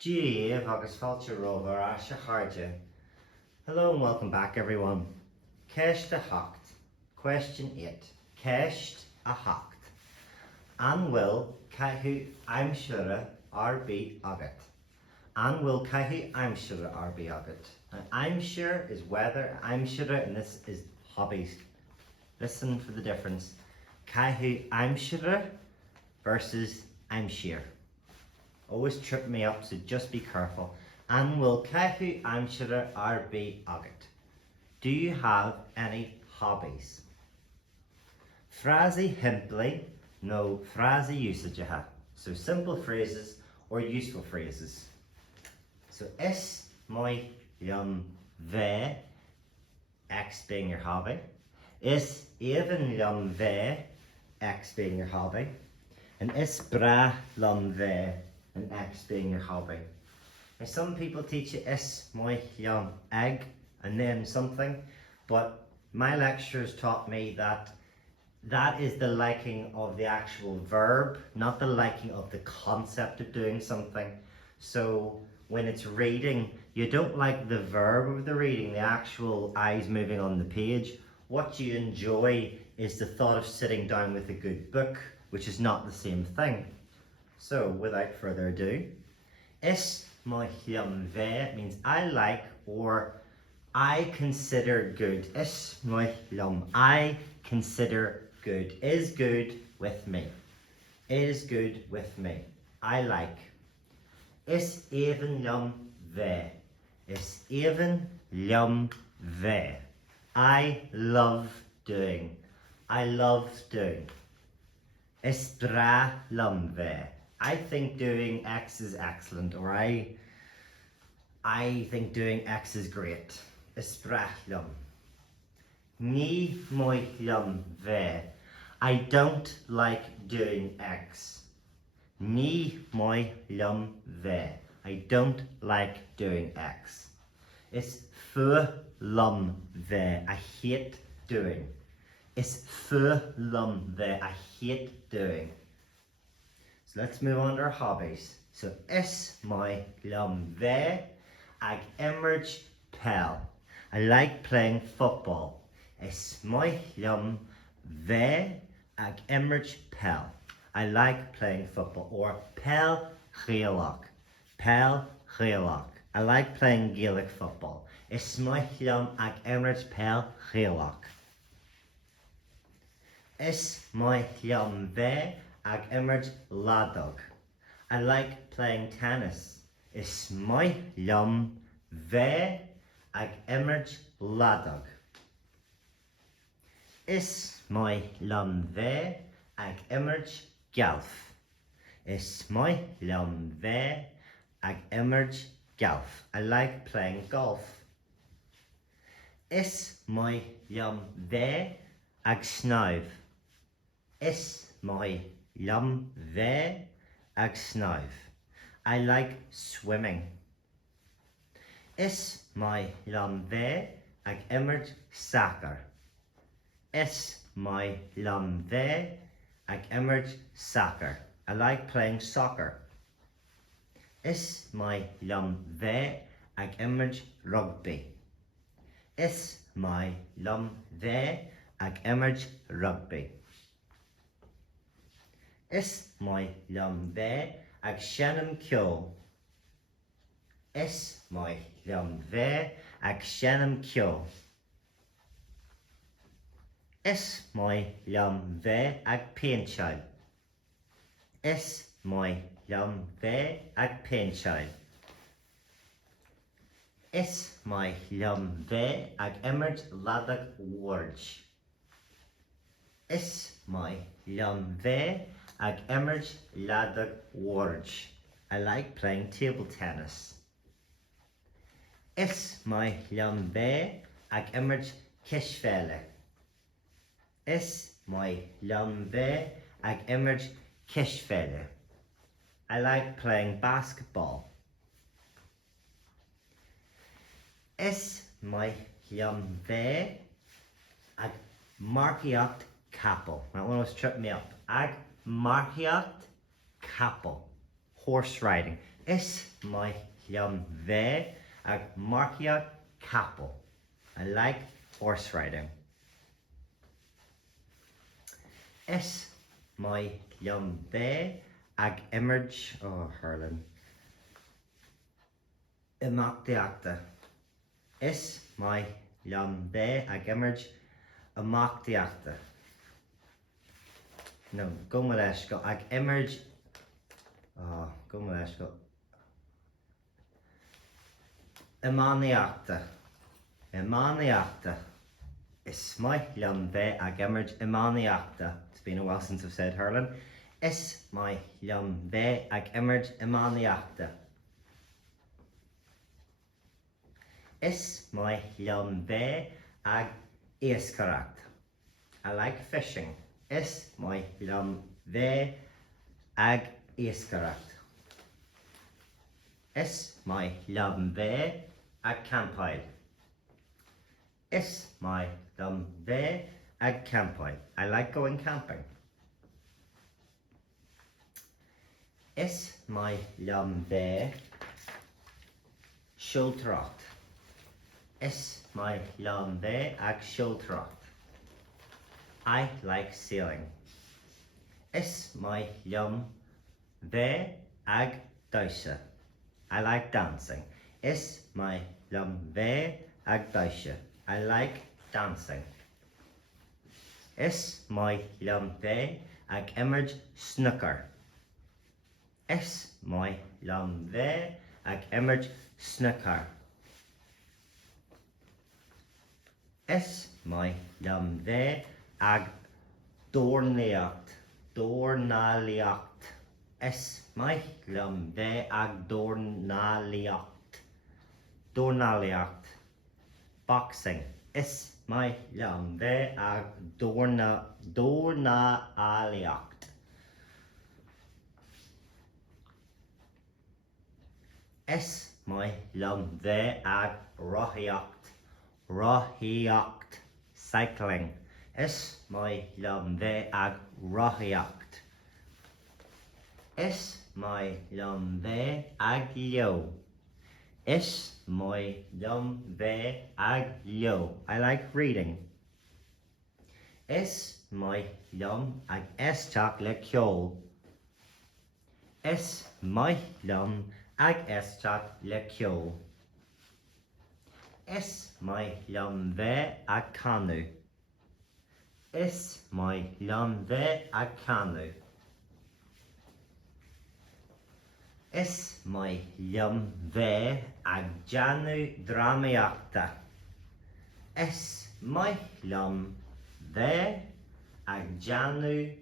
Díomh agus fáilte rover as harja. Hello and welcome back everyone. Ceist a hacht. Question 8. Ceist a hacht. An bhfuil caitheamh aimsire agat. An bhfuil caitheamh aimsire agat. An aimsire is weather, aimsire, and this is hobbies. Listen for the difference. Caitheamh aimsire versus aimsire. Always trip me up, so just be careful. An bhfuil caitheamh aimsire agat. Do you have any hobbies? Frasí himplí, no frasí usage. So simple phrases or useful phrases. So is my bheith, X being your hobby. Is even bheith, X being your hobby. And is bra bheith, and X being your hobby. Now some people teach you is my egg and then something, but my lecturers taught me that that is the liking of the actual verb, not the liking of the concept of doing something. So when it's reading, you don't like the verb of the reading, the actual eyes moving on the page. What you enjoy is the thought of sitting down with a good book, which is not the same thing. So without further ado, is my bheith means I like or I consider good. Is my I consider good. Is good with me. Is good with me. I like. Is even bheith. Is even bheith. I love doing. I love doing. Is bra bheith. I think doing X is excellent, or I think doing X is great. Is bra Ní moi bheith. I don't like doing X. Ní moi bheith. I don't like doing X. Is fu bheith. I hate doing. Is fu bheith. I hate doing. So let's move on to our hobbies. So is my bheith ag imird pell. I like playing football. Is my bheith ag imird pell. I like playing football. Or pell chéalach. Pell chéalach. I like playing Gaelic football. Is my ag imird pell chéalach. Is my bheith ag imird ladog. I like playing tennis. Is my bheith ag imird ladog. Is my bheith ag imird golf. Is my bheith ag imird golf. I like playing golf. Is my bheith ag snáibh. Is my bheith ag snáibh. I like swimming. Is my bheith ag imird soccer. Is my bheith ag imird soccer. I like playing soccer. Is my bheith ag imird rugby. Is my bheith ag imird rugby. Is my bheith ag seanam ceol. Is my bheith ag seanam ceol. Is my bheith ag péinteáil. Is my bheith ag péinteáil. Is my bheith ag imird ladach warge. Is my bheith ag imird ladach warge. I like playing table tennis. Is my bheith ag imird cisfeile. Is my bheith ag imird cisfeile. I like playing basketball. Is my bheith ag marciacht capel. That one was tripping me up. Ag marciacht capel. Horse riding. Is my liom bheith ag marcia capel. I like horse riding. Is my liom bheith ag imird, oh Harlan, imachtaíochta. Is my liom bheith ag imird imachtaíochta. No, go mo leis go ag imird, go mo leis go imánaíochta. Imánaíochta. Is my liom bheith ag imird imánaíochta. It's been a while since I've said Harlan. Is my liom bheith ag imird imánaíochta. Is my liom bheith ag éascaireacht. I like fishing. Is my liom bheith ag éascaireacht. Is my liom bheith ag campáil. Is my liom bheith ag campáil. I like going camping. Is my liom bheith siúltóireacht. Is my liom bheith ag siúltóireacht. I like sailing. Is my liom bheith ag daise. I like dancing. Is my liom bheith ag daise. I like dancing. Is my liom bheith ag imird snooker. Is my liom bheith ag imird snooker. Is my liom bheith ag dornaíocht. Dornálaíocht. Is my liom bheith ag dornálaíocht. Dornálaíocht. Boxing. Is my liom bheith ag dornálaíocht. Is my liom bheith ag rothaíocht. Rothaíocht. Cycling. Is my liom bheith ag rothaíocht. Is my liom bheith ag leo. Is my liom bheith ag leo. I like reading. Is my liom ag eisteach le ceol. Is my liom ag eisteach le ceol. Is my liom bheith ag canú. Is my liom bheith ag canú. Is my liom bheith ag deanú dramaíochta. Is my liom bheith ag deanú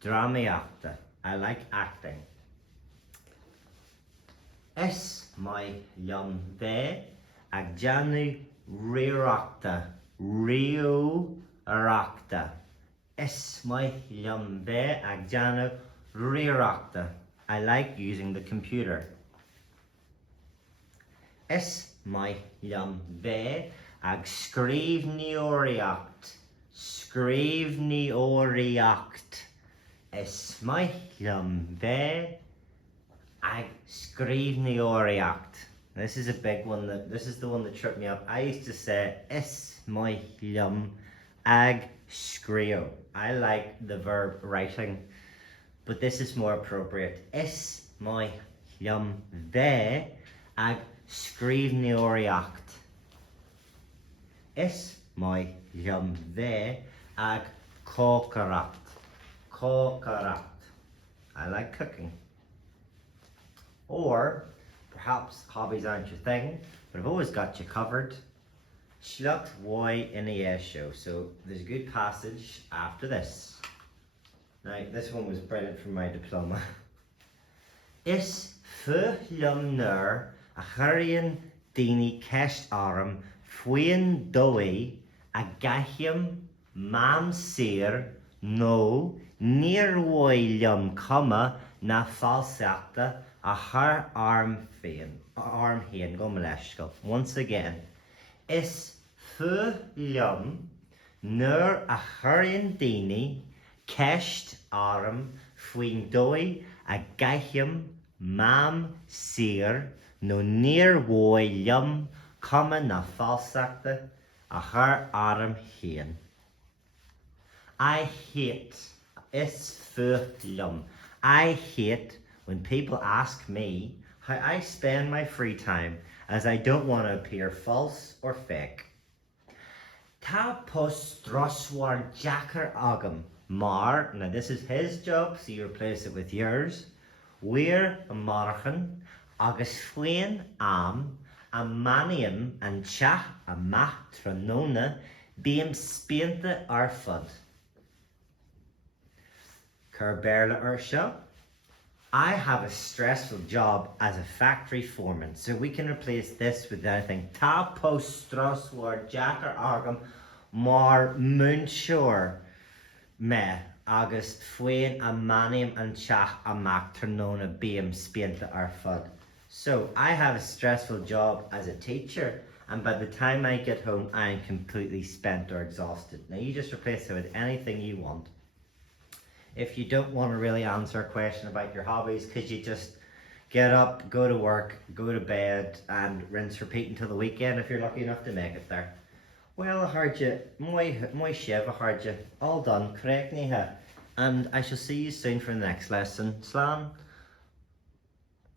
dramaíochta. I like acting. Is my liom bheith ag deanú riarachta. Riarachta. Is my liom bheith ag deanú riarachta. I like using the computer. Is my liom bheith ag scríbhneoireacht. Scríbhneoireacht. Is my liom bheith ag scríbhneoireacht. This is a big one. This is the one that tripped me up. I used to say, is my liom ag scrío. I like the verb writing, but this is more appropriate. Is my liom bheith ag scríbhneoireacht. Is my liom bheith ag cócarácht. Cócarácht. I like cooking. Or perhaps hobbies aren't your thing, but I've always got you covered. Shlucht why in a show. So there's a good passage after this. Now this one was brilliant from my diploma. Is fu liom nur a churian daoine ceist orm faoin dói a caitheamh aimsire nó níor mhaith liom cuma na fáilseachta a chur arm féin go mo leis go. Once again, is fu liom nur a churian daoine ceist orm faoin dói a caitheamh mam sir no near woy yum common na falsacta a her arm hien. I hate is lum. I hate when people ask me how I spend my free time, as I don't want to appear false or fake. Tá pos droswar jacker agam mar, now this is his job, so you replace it with yours. We're a marchan, agus flein am, a manium and cha a mach tronona, beam spiente arfud. Kerberla Ursha. I have a stressful job as a factory foreman, so we can replace this with anything. Ta post straswar jacker argam mar munshore me August fwain a manium and chach a mac ternona beam spienta arfud. So I have a stressful job as a teacher, and by the time I get home I am completely spent or exhausted. Now you just replace it with anything you want. If you don't want to really answer a question about your hobbies, could you just get up, go to work, go to bed, and rinse, repeat until the weekend if you're lucky enough to make it there? Well, I heard you, my shiv, I heard you. All done, correct, Neha. And I shall see you soon for the next lesson. Slán.